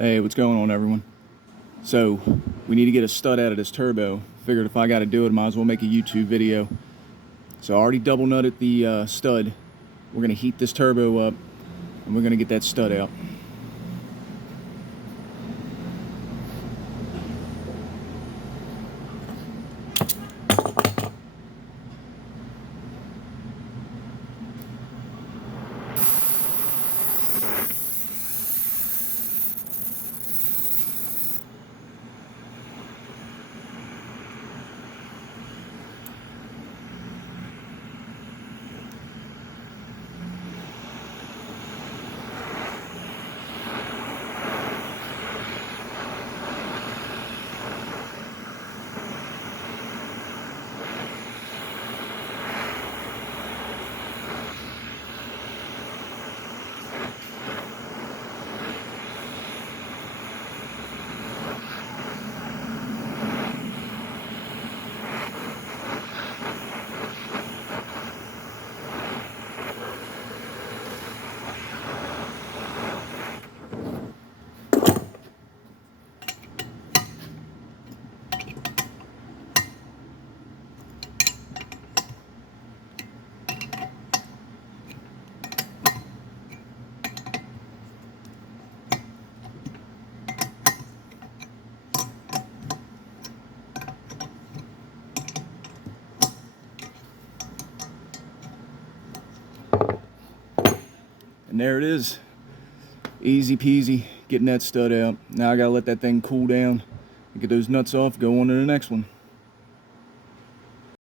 Hey, what's going on, everyone? So, we need to get a stud out of this turbo. Figured if I got to do it, might as well make a YouTube video. So I already double nutted the stud. We're going to heat this turbo up, and we're going to get that stud out. And there it is. Easy peasy, getting that stud out. Now I gotta let that thing cool down and get those nuts off, go on to the next one.